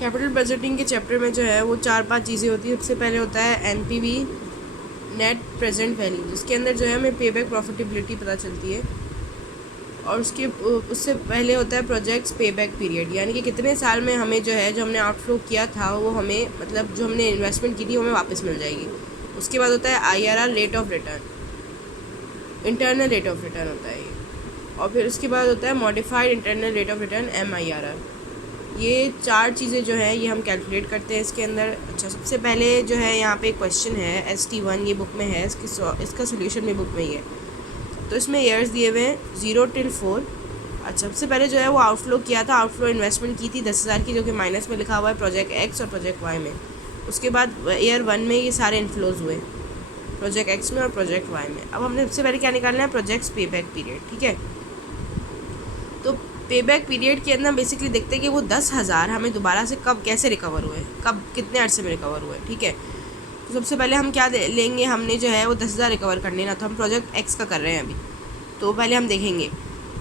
Capital budgeting के chapter में जो है वो 4-5 चीज़ें होती है। सबसे पहले होता है एनपीवी, नेट प्रेजेंट वैल्यू, जिसके अंदर जो है हमें पेबैक प्रॉफिटेबिलिटी पता चलती है। और उससे पहले होता है प्रोजेक्ट्स पेबैक पीरियड, यानी कि कितने साल में हमें जो है जो हमने आउटफ्लो किया था वो हमें मतलब जो हमने इन्वेस्टमेंट की थी वो हमें वापस मिल जाएगी। उसके बाद होता है IRR, rate of return, internal rate of return होता है ये। और फिर उसके बाद होता है modified internal rate of return, MIRR। ये 4 चीज़ें जो है ये हम कैलकुलेट करते हैं इसके अंदर। अच्छा, सबसे पहले जो है यहाँ पे एक क्वेश्चन है ST1, ये बुक में है, इसका सोल्यूशन भी बुक में ही है। तो इसमें ईयर्स दिए हुए हैं 0 till 4। अच्छा, सबसे पहले जो है वो आउटफ्लो किया था, आउटफ्लो इन्वेस्टमेंट की थी 10,000 की, जो कि माइनस में लिखा हुआ है प्रोजेक्ट एक्स और प्रोजेक्ट वाई में। उसके बाद ईयर 1 में ये सारे इन्फ्लोज हुए प्रोजेक्ट एक्स में और प्रोजेक्ट वाई में। अब हमने सबसे पहले क्या निकालना है, प्रोजेक्ट्स पेबैक पीरियड, ठीक है। तो पेबैक पीरियड के अंदर बेसिकली देखते हैं कि वो 10,000 हमें दोबारा से कब कैसे रिकवर हुए, कब कितने अर्से में रिकवर हुए, ठीक है। तो सबसे पहले हम क्या लेंगे, हमने जो है वो 10,000 रिकवर करने ना, तो हम प्रोजेक्ट एक्स का कर रहे हैं अभी। तो पहले हम देखेंगे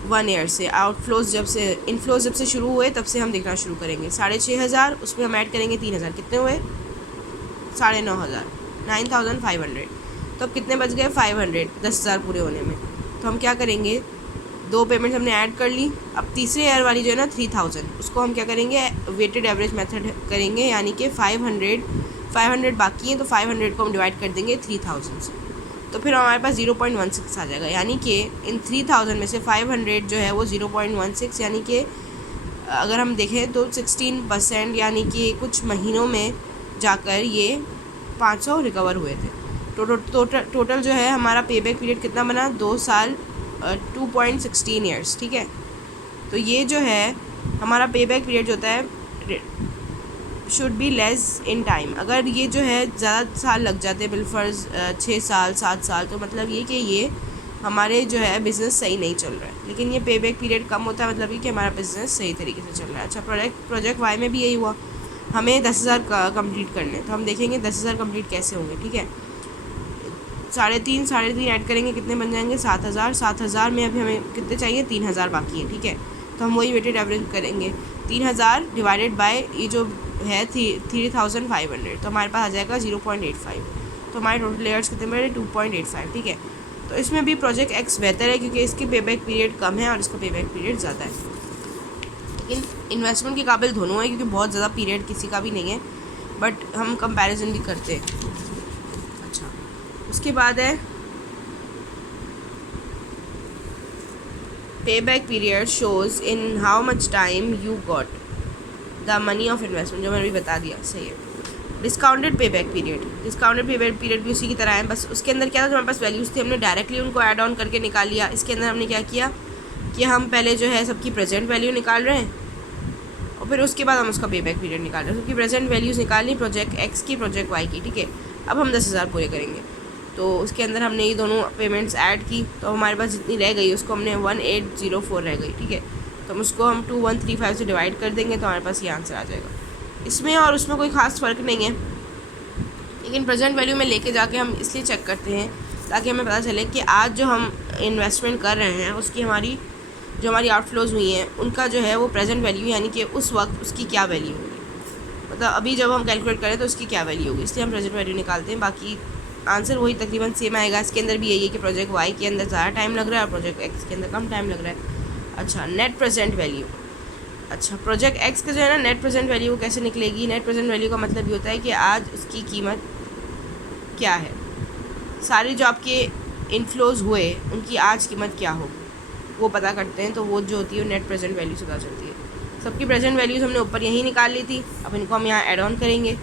1 ईयर से आउटफ्लोज इनफ्लोज जब से शुरू हुए तब से हम देखना शुरू करेंगे। 6,500, उसमें हम ऐड करेंगे 3,000, कितने हुए 9,500, 9,500। तो अब कितने बच गए 500 10,000 पूरे होने में। तो हम क्या करेंगे, 2 पेमेंट्स हमने ऐड कर ली। अब तीसरे ईयर वाली जो है ना 3,000, उसको हम क्या करेंगे, वेटेड एवरेज मेथड करेंगे, यानी कि 500 बाकी हैं तो 500 को हम डिवाइड कर देंगे 3,000 से। तो फिर हमारे पास 0.16 आ जाएगा, यानी कि इन 3,000 में से 500 जो है वो 0.16, यानी कि अगर हम देखें तो 16%, यानी कि कुछ महीनों में जाकर ये 500 रिकवर हुए थे। टोटल जो है हमारा पेबैक पीरियड कितना बना, 2 साल 2.16 ईयर्स, ठीक है। तो ये जो है हमारा पेबैक पीरियड जो होता है should be less in time. अगर ये जो है ज़्यादा साल लग जाते हैं, बिलफर्ज 6 साल 7 साल, तो मतलब ये कि ये हमारे जो है बिज़नेस सही नहीं चल रहा है। लेकिन ये पेबैक पीरियड कम होता है, मतलब ये कि हमारा बिज़नेस सही तरीके से चल रहा है। अच्छा, प्रोजेक्ट वाई में भी यही हुआ, हमें 10,000 कंप्लीट करने, तो हम देखेंगे 10,000 कंप्लीट कैसे होंगे, ठीक है। 3.5 ऐड करेंगे, कितने बन जाएंगे 7,000। 7,000 में अभी हमें कितने चाहिए, 3,000 बाकी है, ठीक है। तो हम वही वेटेड एवरेज करेंगे, 3,000 डिवाइडेड बाय ये जो है 3,500, तो हमारे पास आ जाएगा 0.85। तो हमारे टोटल ईयर्स कितने बने, 2.85, ठीक है। तो इसमें भी प्रोजेक्ट एक्स बेहतर है क्योंकि इसकी पेबैक पीरियड कम है और इसका पेबैक पीरियड ज़्यादा है। लेकिन इन्वेस्टमेंट के काबिल दोनों है क्योंकि बहुत ज़्यादा पीरियड किसी का भी नहीं है, बट हम कंपैरिजन भी करते हैं। अच्छा, उसके बाद है payback period shows in how much time you got the money of investment, जो मैंने अभी बता दिया, सही है। डिस्काउंटेड पेबैक पीरियड भी उसी की तरह है, बस उसके अंदर क्या था, हमारे पास वैल्यूज़ थी, हमने डायरेक्टली उनको ऐड ऑन करके निकाल लिया। इसके अंदर हमने क्या किया कि हम पहले जो है सबकी प्रेजेंट वैल्यू निकाल रहे हैं और फिर उसके बाद हम उसका पेबैक पीरियड निकाल रहे हैं। सबकी प्रेजेंट वैल्यूज़ निकाली, प्रोजेक्ट एक्स की, प्रोजेक्ट वाई की, ठीक है। अब हम 10,000 पूरे करेंगे, तो उसके अंदर हमने ये दोनों पेमेंट्स ऐड की, तो हमारे पास जितनी रह गई उसको हमने 1804 रह गई, ठीक है। तो हम उसको हम 2135 से डिवाइड कर देंगे, तो हमारे पास ये आंसर आ जाएगा। इसमें और उसमें कोई ख़ास फ़र्क नहीं है, लेकिन प्रेजेंट वैल्यू में लेके जाके हम इसलिए चेक करते हैं ताकि हमें पता चले कि आज जो हम इन्वेस्टमेंट कर रहे हैं उसकी हमारी आउटफ्लोज हुई हैं उनका जो है वो प्रेजेंट वैल्यू, यानी कि उस वक्त उसकी क्या वैल्यू होगी, मतलब अभी जब हम कैलकुलेट करें तो उसकी क्या वैल्यू होगी, इसलिए हम प्रेजेंट वैल्यू निकालते हैं। बाकी आंसर वही तकरीबन सेम आएगा। इसके अंदर भी यही है कि प्रोजेक्ट वाई के अंदर ज़्यादा टाइम लग रहा है और प्रोजेक्ट एक्स के अंदर कम टाइम लग रहा है। अच्छा, नेट प्रेजेंट वैल्यू। अच्छा, प्रोजेक्ट एक्स का जो है ना नेट प्रेजेंट वैल्यू कैसे निकलेगी, नेट प्रेजेंट वैल्यू का मतलब ये होता है कि आज उसकी कीमत क्या है, सारे जो आपके इनफ्लोज हुए उनकी आज कीमत क्या होगी वो पता करते हैं, तो वो जो होती है वो नेट प्रेजेंट वैल्यू से पता चलती है। सबकी प्रेजेंट वैल्यूज़ हमने ऊपर यहीं निकाल ली थी, अब इनको हम यहाँ ऐड ऑन करेंगे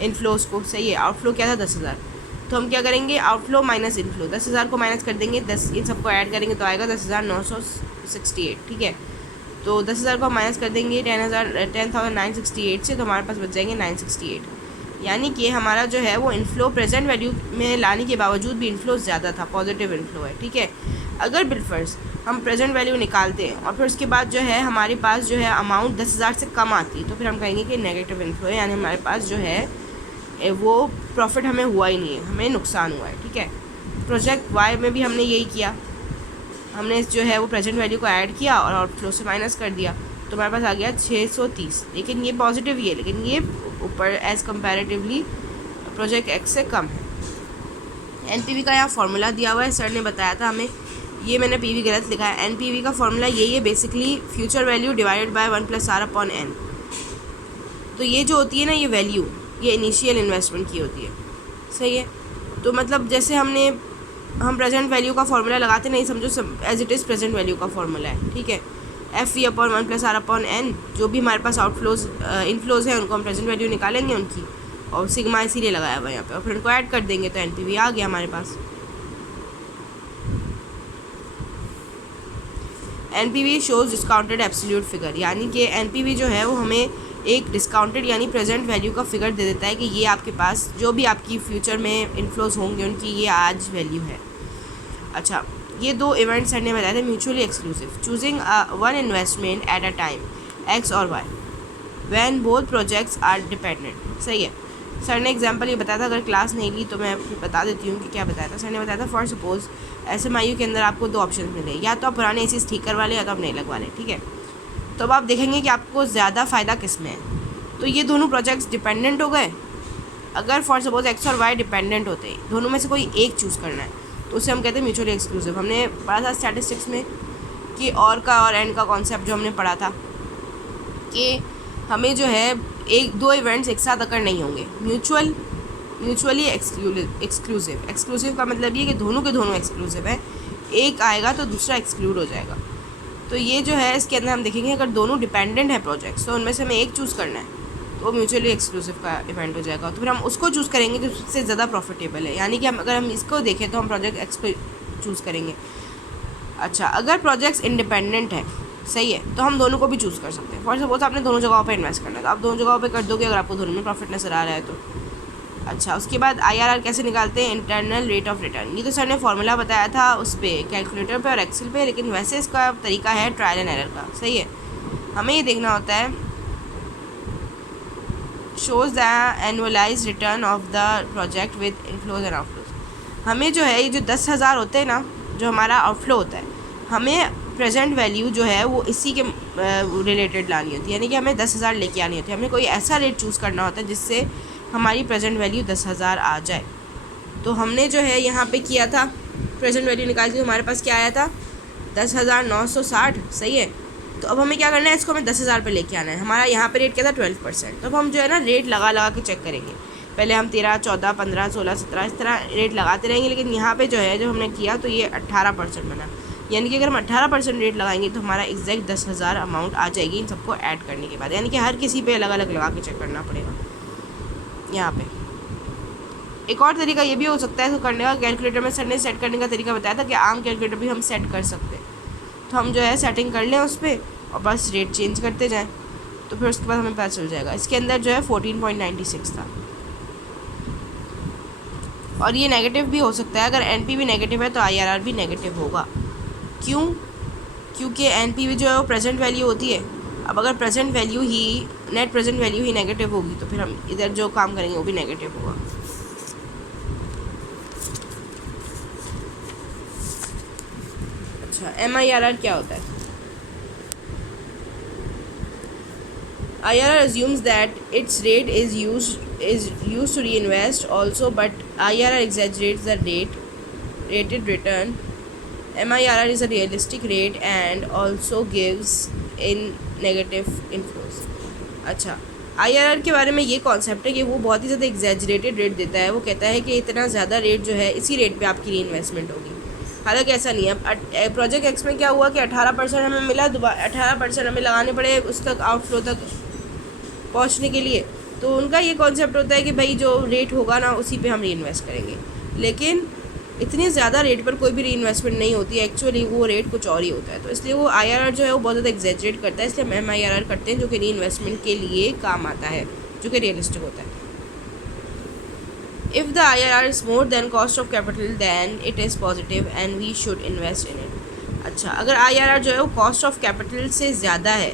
इनफ्लोज को, सही है। आउटफ्लो क्या था 10,000, तो हम क्या करेंगे, आउटफ्लो माइनस इनफ्लो, 10,000 को माइनस कर देंगे, 10 इन सबको ऐड करेंगे तो आएगा 10,968, ठीक है। तो 10,000 को माइनस कर देंगे 10,968 से, तो हमारे पास बच जाएंगे 968, यानी कि हमारा जो है वो इनफ्लो प्रेजेंट वैल्यू में लाने के बावजूद भी इनफ्लो ज़्यादा था, पॉजिटिव इनफ्लो है, ठीक है। अगर बिलफर्स हम प्रेजेंट वैल्यू निकालते हैं और फिर उसके बाद जो है हमारे पास जो है अमाउंट 10,000 से कम आती, तो फिर हम कहेंगे कि नेगेटिव इनफ्लो है, यानी हमारे पास जो है वो प्रॉफिट हमें हुआ ही नहीं है, हमें नुकसान हुआ है, ठीक है। प्रोजेक्ट वाई में भी हमने यही किया, हमने जो है वो प्रेजेंट वैल्यू को ऐड किया और आउटफ्लो से माइनस कर दिया, तो हमारे पास आ गया 630, लेकिन ये पॉजिटिव ही है, लेकिन ये ऊपर एज कंपैरेटिवली प्रोजेक्ट एक्स से कम है। एनपीवी का यहाँ फार्मूला दिया हुआ है, सर ने बताया था हमें, ये मैंने पीवी गलत लिखा है। एनपीवी का फार्मूला यही है basically, future value divided by 1+r/n। तो ये जो होती है ना, ये वैल्यू, ये इनिशियल इन्वेस्टमेंट की होती है, सही है। तो मतलब जैसे हम प्रेजेंट वैल्यू का फार्मूला लगाते नहीं, समझो as it is present value का फार्मूला है, ठीक है। FV/1+r/n, जो भी हमारे पास आउटफ्लोज इनफ्लोज हैं उनको हम प्रेजेंट वैल्यू निकालेंगे उनकी, और सिग्मा इसीलिए लगाया हुआ है यहाँ पे, और फिर उनको ऐड कर देंगे तो एनपीवी आ गया हमारे पास। NPV shows discounted absolute figure, यानी कि एनपीवी जो है वो हमें एक डिस्काउंटेड यानी प्रेजेंट वैल्यू का फिगर दे देता है कि ये आपके पास जो भी आपकी फ्यूचर में इनफ्लोज होंगे उनकी ये आज वैल्यू है। अच्छा, ये दो इवेंट्स सर ने बताए थे mutually exclusive, choosing one investment at a time X और Y when both projects are dependent, सही है। सर ने एग्जांपल ये बताया था, अगर क्लास नहीं ली तो मैं बता देती हूँ कि क्या बताया था। सर ने बताया था फॉर सपोज SMIU के अंदर आपको दो ऑप्शन मिले, या तो आप पुराने एसीज ठीक करवा लें या तो आप नए लगवा लें, ठीक है। तो अब आप देखेंगे कि आपको ज़्यादा फ़ायदा किस में है। तो ये दोनों प्रोजेक्ट्स डिपेंडेंट हो गए, अगर फॉर सपोज एक्स और वाई डिपेंडेंट होते हैं, दोनों में से कोई एक चूज़ करना है तो उसे हम कहते हैं म्यूचुअली एक्सक्लूसिव। हमने पढ़ा था स्टैटिस्टिक्स में कि और का और एंड का कॉन्सेप्ट जो हमने पढ़ा था कि हमें जो है एक दो इवेंट्स एक साथ अगर नहीं होंगे, म्यूचुअली एक्सक्लूसिव का मतलब ये कि दोनों के दोनों एक्सक्लूसिव है, एक आएगा तो दूसरा एक्सक्लूड हो जाएगा। तो ये जो है इसके अंदर हम देखेंगे अगर दोनों डिपेंडेंट है प्रोजेक्ट्स तो उनमें से हमें एक चूज़ करना है तो वो म्यूचुअली एक्सक्लूसिव का इवेंट हो जाएगा। तो फिर हम उसको चूज़ करेंगे जो सबसे ज़्यादा प्रॉफिटेबल है, यानी कि अगर हम इसको देखें तो हम प्रोजेक्ट एक्स को चूज़ करेंगे। अच्छा, अगर प्रोजेक्ट्स इंडिपेंडेंट है, सही है, तो हम दोनों को भी चूज़ कर सकते हैं। फॉर सपोज आपने दोनों जगहों पे इन्वेस्ट करना है तो आप दोनों जगहों पे कर दोगे अगर आपको दोनों में प्रॉफिट नजर आ रहा है तो। अच्छा, उसके बाद IRR कैसे निकालते हैं, इंटरनल रेट ऑफ रिटर्न। ये तो सर ने फार्मूला बताया था उस पर कैलकुलेटर पे और एक्सेल पे, लेकिन वैसे इसका तरीका है ट्रायल एंड एरर का, सही है। हमें ये देखना होता है shows the annualise return of the project with inflows and outflows. हमें जो है ये जो 10,000 होते हैं ना, जो हमारा आउटफ्लो होता है, हमें प्रेजेंट वैल्यू जो है वो इसी के रिलेटेड लानी होती है, यानी कि हमें 10,000 लेके आनी होती है। हमें कोई ऐसा रेट चूज़ करना होता है जिससे हमारी प्रेजेंट वैल्यू 10,000 आ जाए। तो हमने जो है यहाँ पे किया था प्रेजेंट वैल्यू निकाली थी, हमारे पास क्या आया था 10,960, सही है। तो अब हमें क्या करना है, इसको हमें 10,000 पे लेके आना है। हमारा यहाँ पे रेट क्या था 12%। तो अब हम जो है ना रेट लगा के चेक करेंगे, पहले हम 13, 14, 15, 16, 17 इस तरह रेट लगाते रहेंगे, लेकिन यहाँ पे जो है जो हमने किया तो ये 18% बना, यानी कि अगर हम 18% रेट लगाएंगे तो हमारा एग्जैक्ट 10,000 अमाउंट आ जाएगी इन सबको ऐड करने के बाद, यानी कि हर किसी पे अलग अलग लगा के चेक करना पड़ेगा। यहाँ पे एक और तरीका ये भी हो सकता है इसको करने का, कैलकुलेटर में सर ने सेट करने का तरीका बताया था कि आम कैलकुलेटर भी हम सेट कर सकते हैं। तो हम जो है सेटिंग कर लें उस पर और बस रेट चेंज करते जाएं, तो फिर उसके बाद हमें पता चल जाएगा। इसके अंदर जो है 14.96 था, और ये नेगेटिव भी हो सकता है। अगर NPV नेगेटिव है तो IRR भी नेगेटिव होगा। क्यों? क्योंकि NPV जो है वो प्रेजेंट वैल्यू होती है। अब अगर प्रेजेंट वैल्यू ही नेट प्रेजेंट वैल्यू ही नेगेटिव होगी तो फिर हम इधर जो काम करेंगे वो भी नेगेटिव होगा। अच्छा, MIRR क्या होता है? IRR assumes that its rate is used to reinvest also, but IRR exaggerates the rated return. MIRR is a realistic rate and also gives in negative inflows. अच्छा, IRR के बारे में ये कॉन्सेप्ट है कि वो बहुत ही ज़्यादा एग्जैजरेटेड रेट देता है। वो कहता है कि इतना ज़्यादा रेट जो है इसी रेट पे आपकी री इन्वेस्टमेंट होगी। हालांकि ऐसा नहीं है। प्रोजेक्ट एक्स में क्या हुआ कि 18% हमें मिला, दोबारा 18% हमें लगाने पड़े उस तक आउटफ्लो तक पहुंचने के लिए। तो उनका ये कॉन्सेप्ट होता है कि भाई जो रेट होगा ना उसी पे हम री इन्वेस्ट करेंगे, लेकिन इतनी ज़्यादा रेट पर कोई भी री इन्वेस्टमेंट नहीं होती है। एक्चुअली वो रेट कुछ और ही होता है। तो इसलिए वो IRR जो है वो बहुत ज़्यादा एग्जैजरेट करता है, इसलिए हम MIRR करते हैं जो कि री इन्वेस्टमेंट के लिए काम आता है, जो कि रियलिस्टिक होता है। If the IRR is more than cost of capital then it is positive and we should invest in it. अच्छा, अगर IRR जो है वो कॉस्ट ऑफ कैपिटल से ज़्यादा है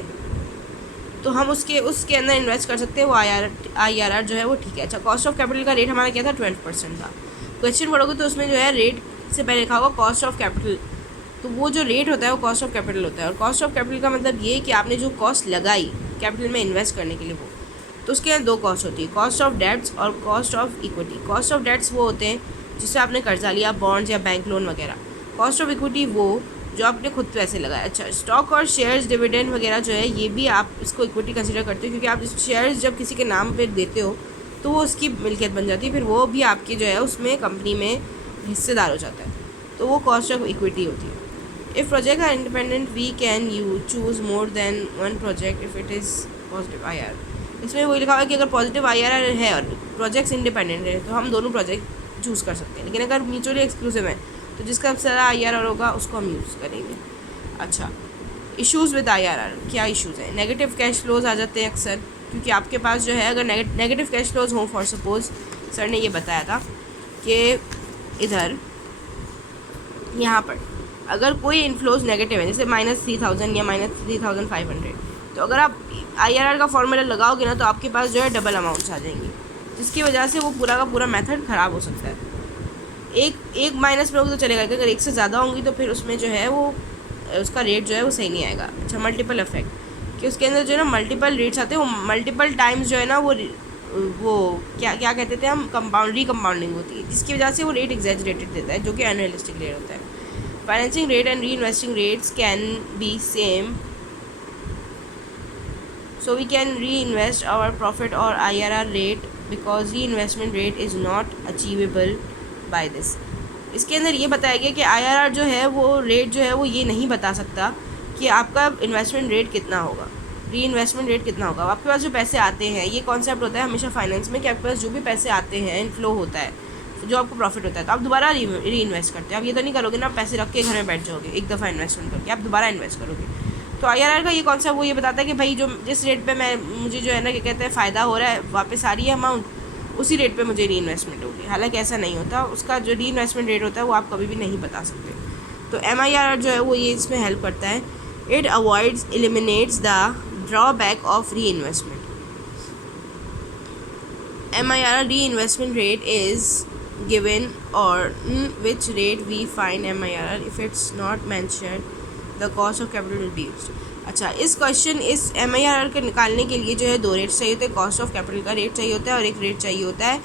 तो हम उसके अंदर इन्वेस्ट कर सकते हैं। वो IRR जो है वो ठीक है। अच्छा, कॉस्ट ऑफ कैपिटल का रेट हमारा क्या था 12% था। क्वेश्चन पढ़ोगे तो उसमें जो है रेट से पहले लिखा होगा कॉस्ट ऑफ कैपिटल, तो वो जो रेट होता है वो कॉस्ट ऑफ कैपिटल होता है। और कॉस्ट ऑफ कैपिटल का मतलब ये है कि आपने जो कॉस्ट लगाई कैपिटल में इन्वेस्ट करने के लिए वो, तो उसके अंदर दो कॉस्ट होती है, कॉस्ट ऑफ डेट्स और cost of equity. Cost of debts वो होते हैं जिससे आपने कर्जा लिया, बॉन्ड्स या बैंक लोन वगैरह। कॉस्ट ऑफ इक्विटी वो जो आपने खुद पैसे लगाए। अच्छा, स्टॉक और शेयर्स, डिविडेंड वगैरह जो है ये भी आप इसको इक्विटी कंसिडर करते हो, क्योंकि आप शेयर्स जब किसी के नाम पे देते हो तो वो उसकी मिल्कियत बन जाती है, फिर वो भी आपकी जो है उसमें कंपनी में हिस्सेदार हो जाता है, तो वो कॉस्ट ऑफ इक्विटी होती है। If project are independent we can you choose more than one project if it is positive IRR। इसमें वही लिखा हुआ है कि अगर पॉजिटिव IRR है और प्रोजेक्ट्स इंडिपेंडेंट है तो हम दोनों प्रोजेक्ट चूज़ कर सकते हैं, लेकिन अगर म्यूचुअली एक्सक्लूसिव है तो जिसका सबसे ज़्यादा IRR होगा उसको हम यूज़ करेंगे। अच्छा, इश्यूज़ विद IRR, क्या इश्यूज़ हैं? नेगेटिव कैश फ्लोज आ जाते हैं अक्सर, क्योंकि आपके पास जो है अगर नेगेटिव कैश फ्लोज हों, फॉर सपोज सर ने ये बताया था कि इधर यहाँ पर अगर कोई इनफ्लोज नेगेटिव है, जैसे -3000 या -3500, तो अगर आप IRR का फॉर्मूला लगाओगे ना तो आपके पास जो है डबल अमाउंट्स आ जाएंगी, जिसकी वजह से वो पूरा का पूरा मेथड ख़राब हो सकता है। एक माइनस में होगी तो चलेगा, अगर एक से ज़्यादा होंगी तो फिर उसमें जो है वो उसका रेट जो है वो सही नहीं आएगा। अच्छा, मल्टीपल इफेक्ट, कि उसके अंदर जो है ना मल्टीपल रेट्स आते हैं, वो मल्टीपल टाइम्स जो है ना वो क्या कहते थे हम, कंपाउंडिंग होती है, जिसकी वजह से वो रेट एग्जैजरेटेड देता है, जो कि अनरियलिस्टिक रेट होता है। Financing rate and re investing rates can be same, so we can reinvest our profit or IRR rate because reinvestment rate is not achievable by this। इसके अंदर ये बताया गया कि IRR जो है वो रेट जो है वो ये नहीं बता सकता कि आपका इन्वेस्टमेंट रेट कितना होगा, री इन्वेस्टमेंट रेट कितना होगा। आपके पास जो पैसे आते हैं, ये कॉन्सेप्ट होता है हमेशा फाइनेंस में कि आपके पास जो भी पैसे आते हैं, इनफ्लो होता है, जो आपको प्रॉफिट होता है, तो आप दोबारा री इन्वेस्ट करते हैं। आप ये तो नहीं करोगे ना पैसे रख के घर में बैठ जाओगे, एक दफ़ा इन्वेस्टमेंट करके आप दोबारा इन्वेस्ट करोगे। तो IRR का ये कॉन्सेप्ट वो ये बताता है कि भाई जो जिस रेट पे मुझे जो है ना क्या कहते हैं फ़ायदा हो रहा है, वापस आ रही है अमाउंट, उसी रेट पे मुझे री इन्वेस्टमेंट होगी। हालांकि ऐसा नहीं होता, उसका जो री इन्वेस्टमेंट रेट होता है वो आप कभी भी नहीं बता सकते। तो MIRR जो है वो ये इसमें हेल्प करता है। It avoids eliminates the drawback of री इन्वेस्टमेंट। MIRR री investment rate is given on which rate we find MIRR if it's not mentioned the cost of capital will be used। अच्छा, इस MIRR के निकालने के लिए जो है दो रेट चाहिए होते हैं, कॉस्ट ऑफ कैपिटल का रेट चाहिए होता है और एक रेट चाहिए होता है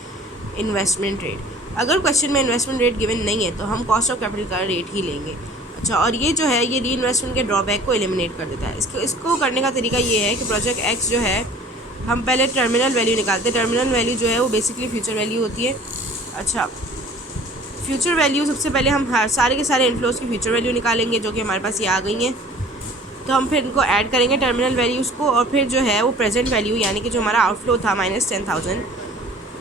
इन्वेस्टमेंट रेट। अगर क्वेश्चन में इन्वेस्टमेंट रेट गिवन नहीं है तो हम कॉस्ट ऑफ कैपिटल का रेट ही लेंगे। अच्छा, और ये जो है ये री इन्वेस्टमेंट के ड्रॉबैक को एलिमिनेट कर देता है। इसको करने का तरीका ये है कि प्रोजेक्ट एक्स जो है हम पहले टर्मिनल वैल्यू निकालते हैं। टर्मिनल वैल्यू जो है वो बेसिकली फ्यूचर वैल्यू होती है। अच्छा, फ्यूचर वैल्यू सबसे पहले हम सारे के सारे इनफ्लोज की फ्यूचर वैल्यू निकालेंगे, जो कि हमारे पास ये आ गई हैं। तो हम फिर इनको ऐड करेंगे टर्मिनल वैल्यूज़ को, और फिर जो है वो प्रेजेंट वैल्यू यानी कि जो हमारा आउटफ्लो था -10,000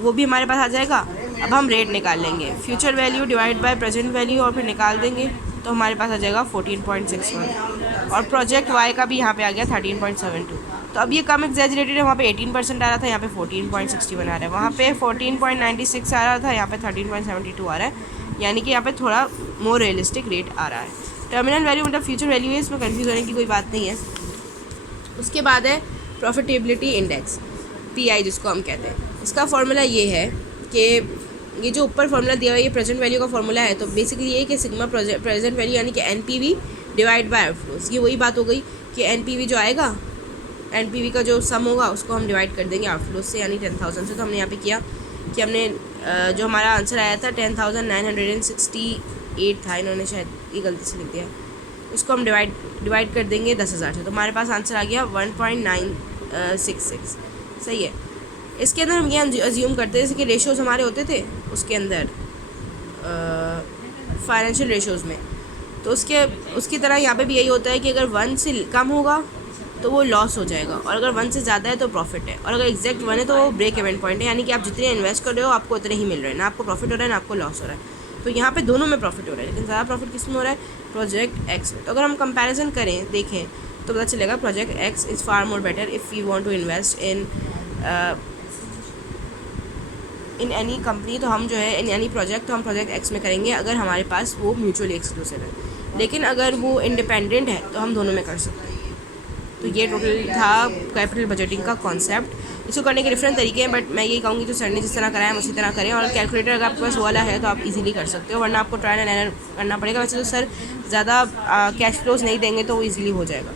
वो भी हमारे पास आ जाएगा। अब हम रेट निकाल लेंगे, future value divide by present value, और फिर निकाल देंगे तो हमारे पास आ जाएगा 14.61, और प्रोजेक्ट वाई का भी यहाँ पे आ गया 13.72। तो अब ये कम एग्जैजरेटेड है, वहाँ पे 18% आ रहा था, यहाँ पे 14.61 आ रहा है, वहाँ पे 14.96 आ रहा था, यहाँ पे 13.72 आ रहा है, यानी कि यहाँ पे थोड़ा मोर रियलिस्टिक रेट आ रहा है। टर्मिनल वैल्यू मतलब फ्यूचर वैल्यू है, इसमें कंफ्यूज होने की कोई बात नहीं है। उसके बाद है प्रॉफिटेबिलिटी इंडेक्स, PI जिसको हम कहते हैं। इसका फॉर्मूला ये है कि ये जो ऊपर फॉर्मूला दिया हुआ है ये प्रेजेंट वैल्यू का फॉर्मूला है। तो बेसिकली ये है कि सिग्मा प्रेजेंट वैल्यू यानी कि NPV डिवाइड बाय आउटफ्लोज। ये वही बात हो गई कि NPV जो आएगा, NPV का जो सम होगा उसको हम डिवाइड कर देंगे आउटफ्लोज से, यानी 10,000 से। तो हमने यहाँ पे किया कि हमने जो हमारा आंसर आया था 10,968 था, इन्होंने शायद ये गलती से लिख दिया, उसको हम डिवाइड कर देंगे 10,000 से, तो हमारे पास आंसर आ गया 1.966। सही है। इसके अंदर हम ये अज्यूम करते हैं जैसे कि रेशोज़ हमारे होते थे उसके अंदर फाइनेंशियल रेशोज़ में, तो उसकी तरह यहाँ पे भी यही होता है कि अगर 1 से कम होगा तो वो लॉस हो जाएगा, और अगर 1 से ज़्यादा है तो प्रॉफिट है, और अगर एग्जैक्ट 1 है तो वो ब्रेक इवन पॉइंट है, यानी कि आप जितने इन्वेस्ट कर रहे हो आपको उतने ही मिल रहे हैं, ना आपको प्रॉफिट हो रहा है ना आपको लॉस हो रहा है। तो यहाँ पे दोनों में प्रॉफिट हो रहा है, लेकिन ज़्यादा प्रॉफिट किस में हो रहा है, प्रोजेक्ट एक्स में। तो अगर हम कंपैरिजन करें, देखें तो पता चलेगा project X is far more better if we want to invest in any company. तो हम जो है इन एनी प्रोजेक्ट, तो हम प्रोजेक्ट एक्स में करेंगे अगर हमारे पास वो म्यूचुअली एक्सक्लूसिव है, लेकिन अगर वो इंडिपेंडेंट है तो हम दोनों में कर सकते हैं। तो ये टोटल था कैपिटल बजटिंग का कॉन्सेप्ट। इसको करने के डिफरेंट तरीके हैं, बट मैं यही कहूँगी जो सर ने जिस तरह कराया उसी तरह करें। और कैलकुलेटर अगर आपके पास वाला है तो आप इजीली कर सकते हो, वरना आपको ट्रायल एंड एरर करना पड़ेगा। वैसे तो सर ज़्यादा कैश फ्लोज नहीं देंगे तो वो ईजिली हो जाएगा।